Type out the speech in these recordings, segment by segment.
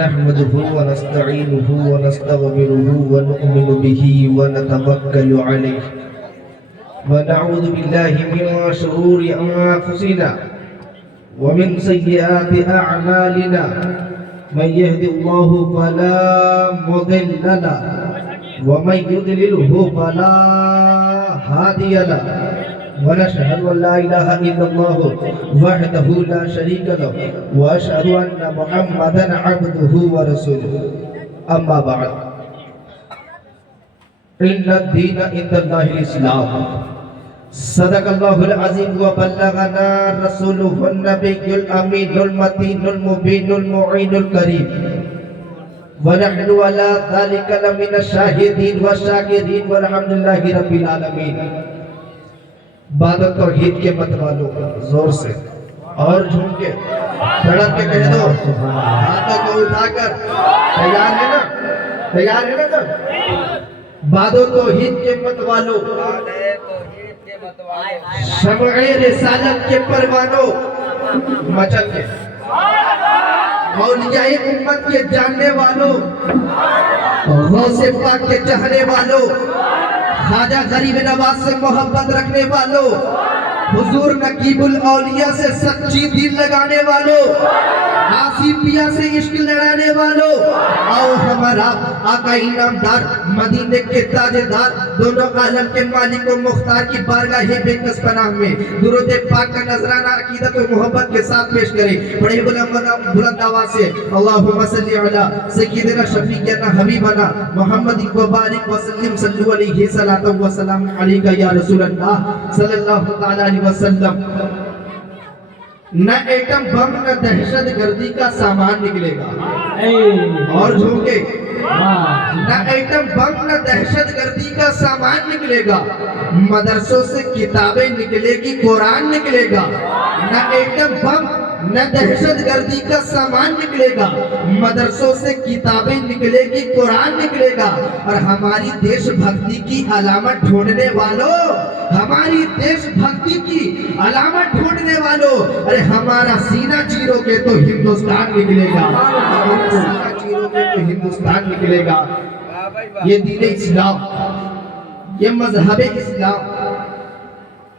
نحمده ونستعينه ونستغفره ونؤمن به ونتوكل عليه ونعوذ بالله من شرور أنفسنا ومن سيئات أعمالنا من يهد الله فلا مضل له ومن يضلله فلا هادي له ونشهد أن لا إله إلا الله وحده لا شريك له وأشهد أن محمدا عبده ورسوله أما بعد إن الدين عند الله الإسلام صدق الله العظيم وبلغنا رسوله النبي الأمين المتين المبين المعين الكريم ونحن على ذلك لمن الشاهدين والشاكرين والحمد لله رب العالمين. بعد توحید کے مت والو زور سے اور جھوم کے دھڑک کے کہہ دو ہاتھوں کو اٹھا کر تیار ہے نا سب بعد توحید کے مت والو شمع رسالت کے پروانوں مچل کے اولیاء امت کے جاننے والوں غوث پاک کے چاہنے والوں خواجہ غریب نواز سے محبت رکھنے والوں حضور نقیب الاولیاء سے سچی دل لگانے والوں آسی پیا سے عشق لڑانے والوں آؤ ہمارا آقا انعامدار مدینے کے تاجدار دونوں عالم کے مالک و مختار کی بارگاہ بے کس پناہ میں درود پاک کا نذرانہ عقیدت و محبت کے ساتھ پیش کریں. بڑے بلند آواز سے اللہم صلی علی سیدنا شفیعنا حبیبنا محمد و بارک وسلم صلو علیہ صلاۃ و سلام علیکہ یا رسول اللہ صلی اللہ تعالی علیہ وسلم. نہ ایٹم بم نہ دہشت گردی کا سامان نکلے گا اور جھومکے نہ ایٹم بم نہ دہشت گردی کا سامان نکلے گا مدرسوں سے کتابیں نکلے گی قرآن نکلے گا. نہ ایٹم بم نہ دہشت گردی کا سامان نکلے گا مدرسوں سے کتابیں نکلے گی قرآن نکلے گا. اور ہماری دیش بھکتی کی علامت ڈھونڈنے والوں ہماری دیش بھکتی کی علامت ڈھونڈنے والوں ارے ہمارا سینہ چیرو کے تو ہندوستان نکلے گا ہمارا سینہ چیرو کے تو ہندوستان نکلے گا. یہ دین اسلام یہ مذہب اسلام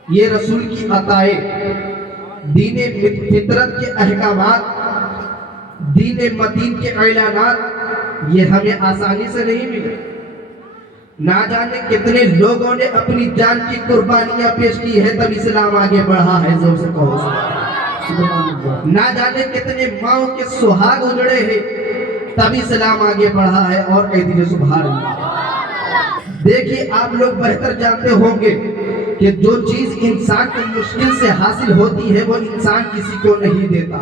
یہ رسول کی عطائیں دین فطرت کے احکامات دین متین کے اعلانات یہ ہمیں آسانی سے نہیں ملے. نہ جانے کتنے لوگوں نے اپنی جان کی قربانیاں پیش کی ہے تب اسلام آگے بڑھا ہے. زور سے کہو نہ جانے کتنے ماؤں کے سہاگ اجڑے ہیں تب اسلام آگے بڑھا ہے. اور ایدی سبحان اللہ. دیکھیے آپ لوگ بہتر جانتے ہوں گے کہ جو چیز انسان کو مشکل سے حاصل ہوتی ہے وہ انسان کسی کو نہیں دیتا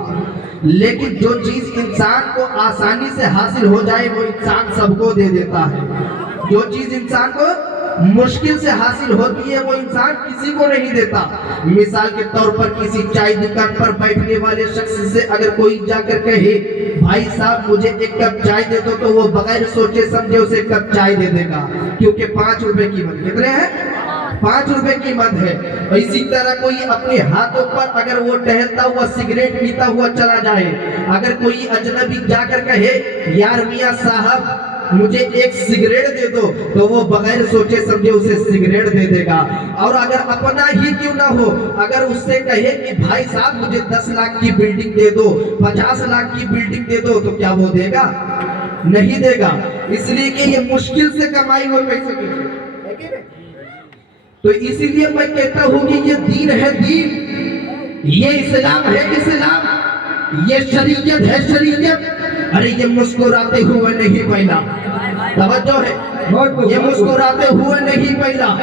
لیکن جو چیز انسان کو آسانی سے حاصل ہو جائے وہ انسان سب کو دے دیتا ہے. جو چیز انسان کو مشکل سے حاصل ہوتی ہے وہ انسان کسی کو نہیں دیتا. مثال کے طور پر کسی چائے دکان پر بیٹھنے والے شخص سے اگر کوئی جا کر کہے بھائی صاحب مجھے ایک کپ چائے دے دو تو وہ بغیر سوچے سمجھے اسے کپ چائے دے دے گا کیونکہ 5 روپے قیمت کتنے ہیں 5 روپے قیمت ہے. اسی طرح کوئی اپنے ہاتھوں پر اگر وہ ٹہلتا ہوا سگریٹ پیتا ہوا چلا جائے اگر کوئی اجنبی جا کر کہے یار میاں صاحب مجھے ایک سگریٹ دے دو تو وہ بغیر سوچے سمجھے اسے سگریٹ دے دے گا. اور اگر اپنا ہی کیوں نہ ہو اگر اس سے کہے کہ بھائی صاحب مجھے 10 لاکھ کی بلڈنگ دے دو 50 لاکھ کی بلڈنگ دے دو تو کیا وہ دے گا نہیں دے گا. اس لیے کہ یہ مشکل سے کمائی ہوئے پیسے کی تو اسی لیے میں کہتا ہوں کہ یہ دین ہے دین یہ اسلام ہے اسلام یہ شریعت ہے شریعت. ارے یہ مسکراتے ہوئے نہیں پہلا توجہ ہے یہ مسکراتے ہوئے نہیں پہلا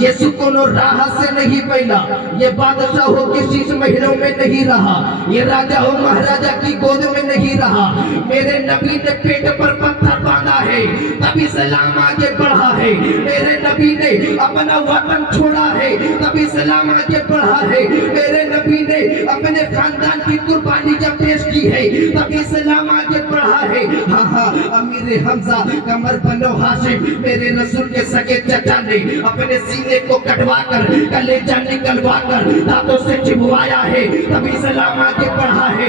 یہ سکون و راحت سے نہیں پہلا یہ بادشاہوں کی شیش محلوں میں نہیں رہا یہ راجہ و مہاراجہ کی گود میں نہیں رہا. میرے نبی نے پیٹ پر پتھر باندھا ہے تب اسلام آگے بڑھا ہے. میرے نبی نے اپنا وطن چھوڑا ہے تب اسلام آگے بڑھا ہے. میرے نبی نے اپنے خاندان کی قربانی جب پیش کی ہے تب اسلام آگے بڑھا ہے. ہاں ہاں امیر حمزہ کمر بنو ہاشم میرے رسول کے سگے چچا نے اپنے سینے کو کٹوا کر کلیجہ نکلوا کر دانتوں سے چبوایا ہے تب اسلام آگے بڑھا ہے.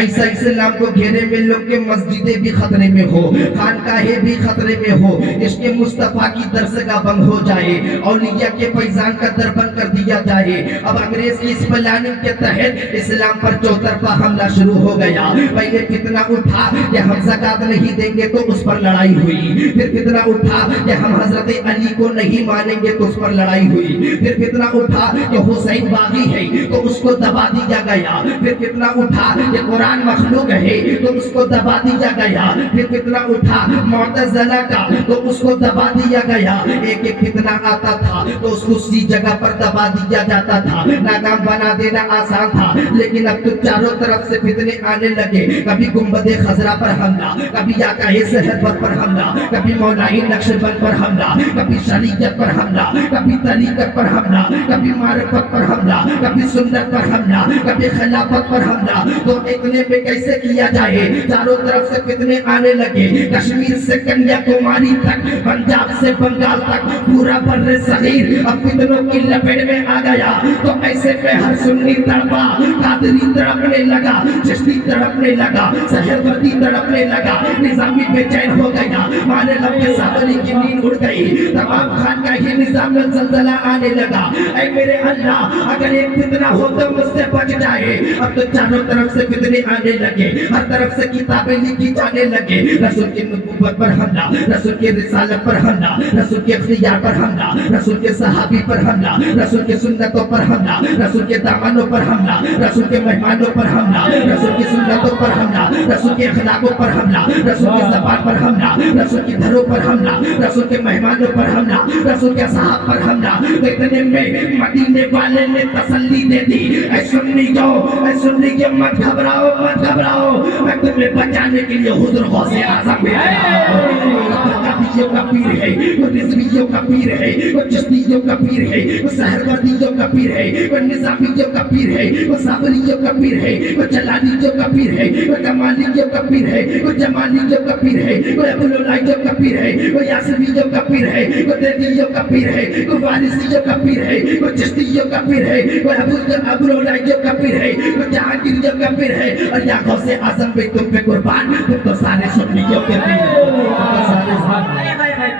ایسا اسلام کو گھیرے میں لوگ کے مسجدیں بھی خطرے میں ہو, خانقاہیں بھی خطرے میں ہو, عشق مصطفیٰ کی درسگاہ بند ہو جائے, اولیاء کے فیضان کا در بند کر دیا جائے. اب انگریز کی اس پلاننگ کے تحت اسلام پر چوطرفہ حملہ شروع ہو گیا. پہلے فتنہ اٹھا کہ ہم زکات نہیں دیں گے تو اس پر لڑائی ہوئی, پھر فتنہ اٹھا کہ ہم حضرت علی کو نہیں مانیں گے تو اس پر لڑائی ہوئی, پھر فتنہ اٹھا کہ حسین باغی ہے تو اس کو دبا دیا گیا, پھر فتنہ اٹھا کہ قرآن مخلوق ہے تو اس کو دبا دیا گیا, پھر فتنہ اٹھا معتزلہ کا تو اس کو دبا دیا گیا. ایک ایک فتنہ آتا تھا تو اس کو اسی جگہ پر دبا دیا جاتا تھا. ناکام بنا دینا آسان تھا, لیکن اب تو چاروں طرف سے فتنے آنے لگے. کبھی گنبد خضرا پر حملہ, کبھی آقا صحبت پر حملہ, کبھی مولائی نقشبند پر حملہ, کبھی شریعت پر حملہ, کبھی طریقت پر حملہ, کبھی معرفت پر حملہ, کبھی سنت پر حملہ, کبھی خلافت پر حملہ. تو اتنے میں کیسے کیا جائے؟ چاروں طرف سے فتنے آنے لگے. کشمیر سے کنیا کماری تک, پنجاب سے بنگال تک, پورا بر صغیر اب فتنوں کی لپیٹ میں آ گیا. تو ایسے میں ہر سنی تڑپا, قادری تڑپنے لگا, چشتی تڑپنے لگا, سہروردی تڑپنے لگا, نظامی بے چین ہو گیا, مانے لب کے صابری کی نیند اڑ گئی, تمام خان کا ہی نظام میں زلزلہ آنے لگا. اے میرے اللہ, اگر ایک فتنہ ہو تو مجھ سے بچ جائے. اب تو چاروں طرف سے فتنے آنے لگے, ہر طرف سے کتابیں لکھی جانے لگے. رسول کی نبوت پر حملہ, رسول کی رسالت پر حملہ, رسول کے اختیار پر حملہ, رسول کے صحابی پر حملہ, رسول کے سنتوں پر حملہ, رسول کے دامنوں پر حملہ, رسول کے مہمانوں پر حملہ, رسول کی سنتوں پر حملہ, رسول کے اخلاقوں پر حملہ, رسول کی زبان پر حملہ, رسول کی گھروں پر حملہ, رسول کے مہمانوں پر حملہ, رسول کے صحاب پر حملہ. تو اتنے میں مدینے والے نے تسلی دے دی, اے سنی جاؤ, اے سنی جو مت گھبراؤ, مت گھبراؤ, میں تمہیں بچانے کے لیے حضور غوث اعظم میں آیا ہوں. قادریوں کا پیر ہے, وہ رضویوں کا پیر ہے, وہ چشتیوں کا پیر ہے, وہ سہروردیوں کا پیر ہے, وہ نظامیوں کا پیر ہے, وہ صابریوں کا پیر ہے, وہ جلالیوں کا پیر ہے, وہ کمالیوں کا پیر ہے, وہ جمالیوں کا پیر ہے, وہ ابوالعلائیوں کا پیر ہے, وہ یاسریوں کا پیر ہے, وہ دیدیوں کا پیر ہے, وہ وارثیوں کا پیر ہے, وہ چشتیوں کا پیر ہے, وہ ابوالعلائیوں کا پیر ہے, وہ جہانگیریوں کا پیر ہے. اور یا غوث اعظم بھی تم پہ قربان, تم تو سارے سنیوں کے پیر ہو.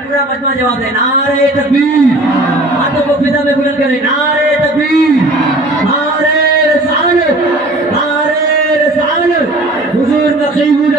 پورا مجمع جواب دے, نعرہ تکبیر, ہاتھوں کو فضا میں بلند کریں, نعرہ تکبیر, نعرہ رسالت, نعرہ رسالت, حضور نقیب